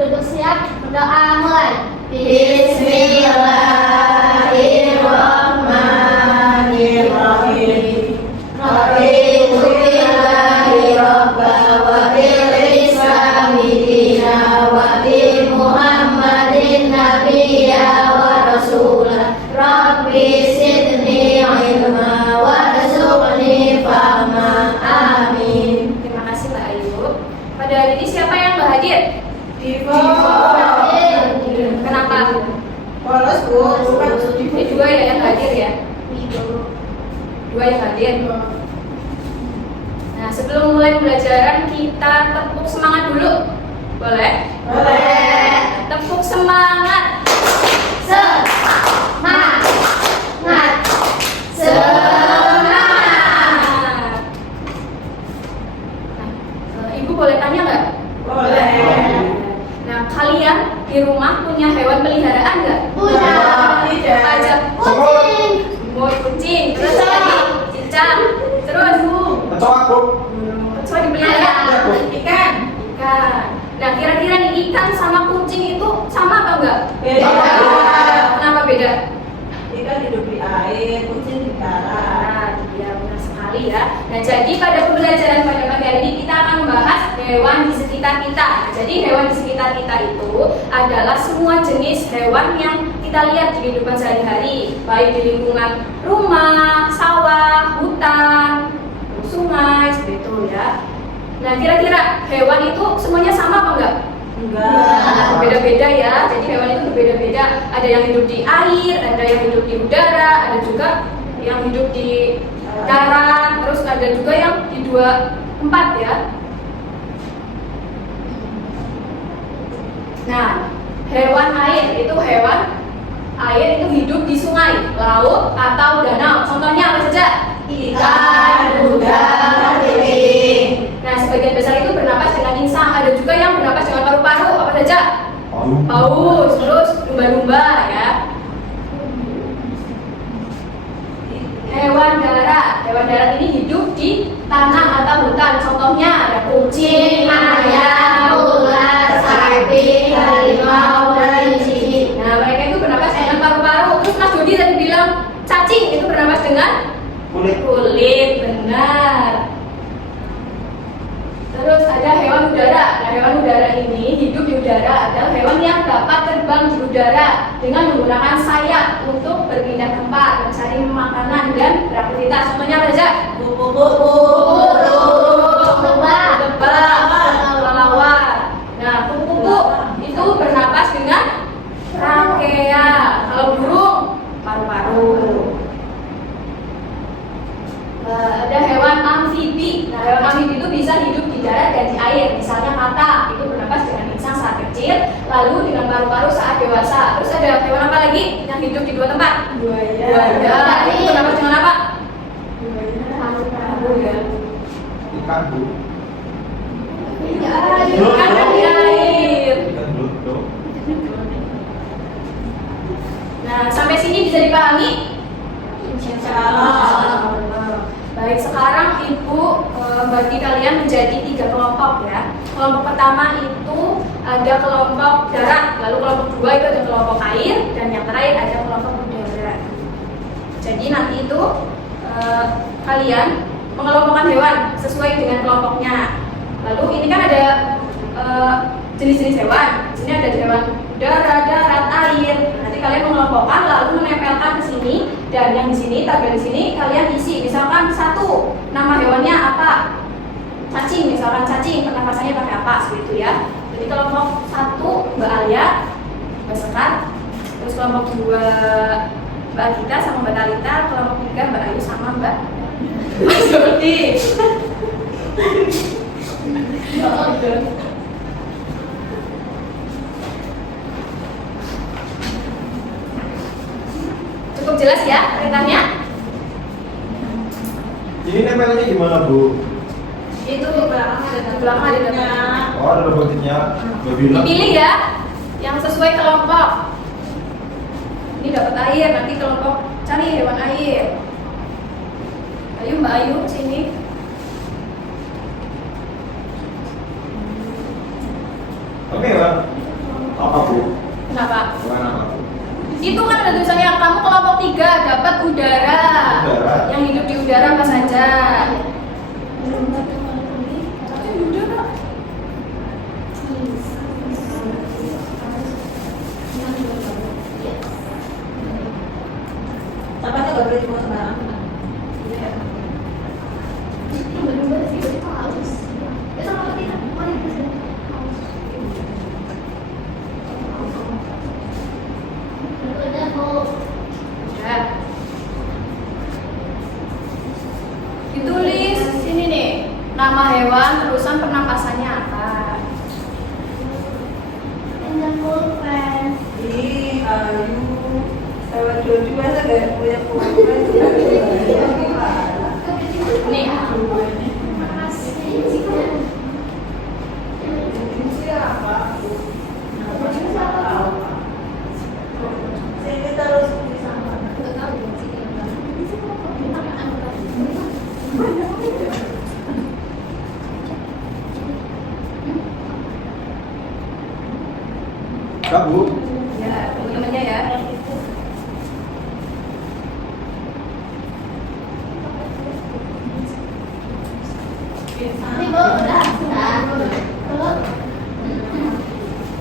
Duduk siap, berdoa mulai. Bismillahirrahmanirrahim. Raditu billahi rabba wa bil islami dina wa bi Muhammadin nabiyya wa rasulah. Rabbi zidni ilma warzuqni fahma. Amin. Terima kasih Mbak Ayu. Pada hari ini siapa yang nggak hadir? Kenapa? Polos Bu. Ini dua ya yang hadir ya? Dua yang hadir. Nah, sebelum mulai pembelajaran kita tepuk semangat dulu. Boleh? Boleh. Tepuk semangat. Semangat. Semangat. Nah, Ibu boleh tanya nggak? Boleh. Nah, kalian di rumah punya hewan peliharaan nggak? Punya. Tidak. Apa aja? Kucing. Mau kucing, terus lagi cicak, terus kecoa dipelihara. Ikan. Ikan. Nah, kira-kira nih ikan sama kucing itu sama apa enggak? Beda. Kenapa beda? Ikan hidup di air, kucing di darat. Iya benar sekali ya. Nah, jadi pada pembelajaran pada pagi hari ini kita akan membahas hewan di sekitar kita. Nah, jadi hewan di sekitar kita itu adalah semua jenis hewan yang kita lihat di kehidupan sehari-hari, baik di lingkungan rumah, sawah, hutan, sungai, seperti itu ya. Nah, kira-kira hewan itu semuanya sama apa enggak? Enggak. Berbeda-beda ya. Jadi hewan itu berbeda-beda. Ada yang hidup di air, ada yang hidup di udara, ada juga yang hidup di darat, terus ada juga yang di dua tempat ya. Nah, hewan air itu hidup di sungai, laut atau danau. Contohnya apa saja? Ikan, udang, kepiting. Nah, sebagian besar itu bernapas dengan insang. Ada juga yang bernapas dengan paru-paru. Apa saja? Paus, terus lumba-lumba ya. Hewan darat ini hidup di tanah atau hutan. Contohnya ada kucing, ayam, ular, sapi, harimau, kelinci. Nah, mereka itu bernapas dengan paru-paru. Terus Mas Dodi tadi bilang cacing itu bernapas dengan kulit, benar. Terus ada hewan udara. Nah, hewan udara ini hidup di udara adalah hewan yang dapat terbang di udara dengan menggunakan sayap untuk berpindah tempat, mencari makanan dan beraktivitas. Contohnya apa saja? Kelelawar. Nah, kupu-kupu itu bernapas dengan trakea. Kalau burung, paru-paru. Ada hewan amfibi. Nah, hewan amfibi itu bisa hidup di darat dan di air. Misalnya kata itu bernapas dengan insang saat kecil, lalu dengan paru-paru saat dewasa. Terus ada hewan apa lagi yang hidup di dua tempat? Buaya. Itu bernapas dengan apa? Paru-paru ya. Ikan Bu. Ikan di air. Nah, sampai sini bisa dipahami? Insyaallah. Baik, sekarang Ibu bagi kalian menjadi 3 kelompok ya. Kelompok pertama itu ada kelompok darat, lalu kelompok kedua itu ada kelompok air, dan yang terakhir ada kelompok udara. Jadi nanti itu kalian mengelompokkan hewan sesuai dengan kelompoknya. Lalu ini kan ada jenis-jenis hewan. Di sini ada hewan udara, darat, air. Nanti kalian mengelompokkan lalu menempelkan ke sini, dan yang di sini tabel di sini kalian isi. Misalkan satu, nama hewannya apa? Cacing, misalkan cacing, pernapasannya pakai apa? Seperti itu ya. Jadi kelompok 1 Mbak Alia, Mbak Sekar, terus kelompok 2 Mbak Agita sama Mbak Talita, kelompok 3 Mbak Ayu sama Mbak Dodi. Cukup jelas ya perintahnya? Ini nempelnya gimana Bu? Itu di belakang ada datanya. Oh ada robotnya. Gak bilang. Dipilih ya yang sesuai kelompok. Ini dapat air, nanti kelompok cari hewan air. Ayo Mbak Ayu sini. Oke, Bang. Apa, Bu? Kenapa? Bukan apa? Itu kan ada tulisannya kamu kelompok 3 dapat udara. Udara. Yang hidup di udara apa saja? Udara. Sampahnya nggak boleh dibuang sembarangan. Ya. Ditulis sini nih, nama hewan terusan pernapasannya apa? Ini Ayu, sama Jojo masa gak punya pulpen? Nih, Siapa? Sini terus di sana. Kak, Bu. ya teman-temannya ya. Ini Bu, udah.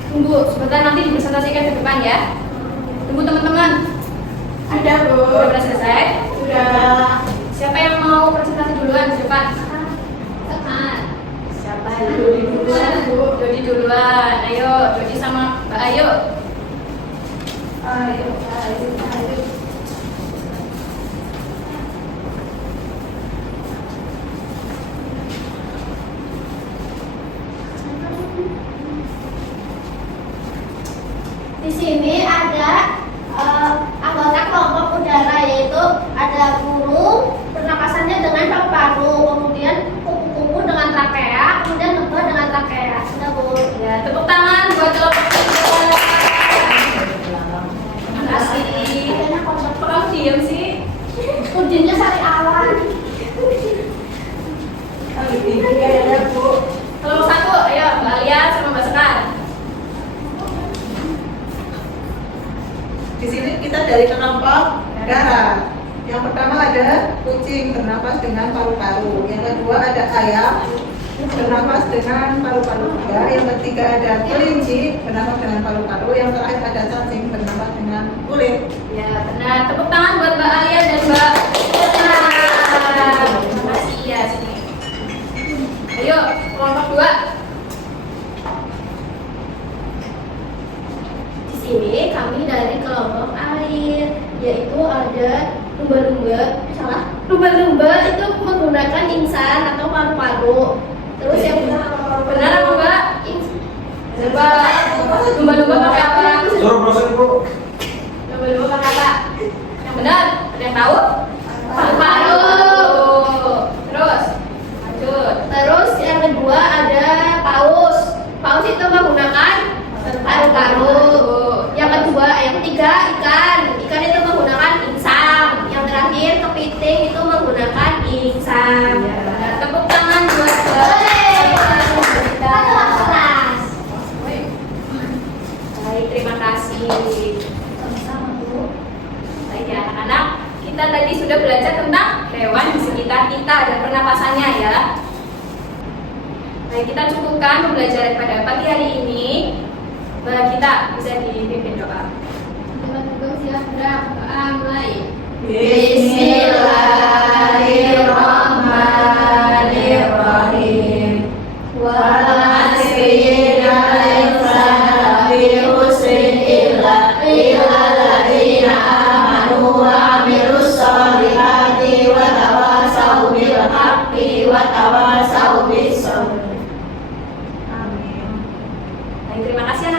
Tunggu, sebentar nanti dipresentasikan ke depan ya. Tunggu teman-teman. Ada Bu. Udah pada selesai? Sudah. Siapa yang mau presentasi duluan? Siapa? Siapa? Dodi duluan. Dodi duluan. Ayo, Dodi sama Mbak Ayu. Ayo. Di sini ada anggota kelompok udara, yaitu ada burung pernapasannya dengan paru-paru, kemudian kupu-kupu dengan trakea, kemudian lebah dengan trakea. Sudah Bu. Ya, tepuk tangan buat kelompok kedua. Terima kasih. Kok kamu diam sih? Udinnya sari awan. Kali tiga ya Bu. Kelompok 1, ayo Mbak Alia sama Mbak Sekar. Di sini kita dari kelompok darat. Yang pertama ada kucing bernapas dengan paru-paru. Yang kedua ada ayam bernapas dengan paru-paru juga. Yang ketiga ada kelinci bernapas dengan paru-paru. Yang terakhir ada cacing bernapas dengan kulit. Ya, benar. Tepuk tangan buat Mbak Alia dan Mbak Sekar. Terima kasih ya sini. Ayo, kelompok 2. Di sini kami dari kelompok air, yaitu ada lumba-lumba. Salah. Lumba-lumba itu menggunakan insan atau paru-paru. Terus yang Benar apa Mbak? Coba lumba-lumba pakai apa? Suruh proses, Bu. Lumba-lumba pakai apa? Yang benar? Ada yang tahu? Paru-paru. Terus, lanjut. Terus yang kedua ada paus. Paus itu menggunakan paru-paru. Yang ketiga ikan. Ikan itu menggunakan insang. Yang terakhir kepiting itu menggunakan insang. Ya, tepuk tangan buat Kelas. Baik, terima kasih. Sama-sama Bu. Baik ya anak-anak, kita tadi sudah belajar tentang hewan di sekitar kita dan pernapasannya ya. Baik, kita cukupkan pembelajaran pada pagi hari ini. Kita bisa dipimpin doa. Teman-teman siap gerak. Doa mulai. Bismillahirrahmanirrahim. Wal asri innal insana lafi khusrin illa alladziina aamanu wa 'amilus shalihati wa tawassaw bil haqqi wa tawassaw bis sabr. Amin. Baik, terima kasih anak.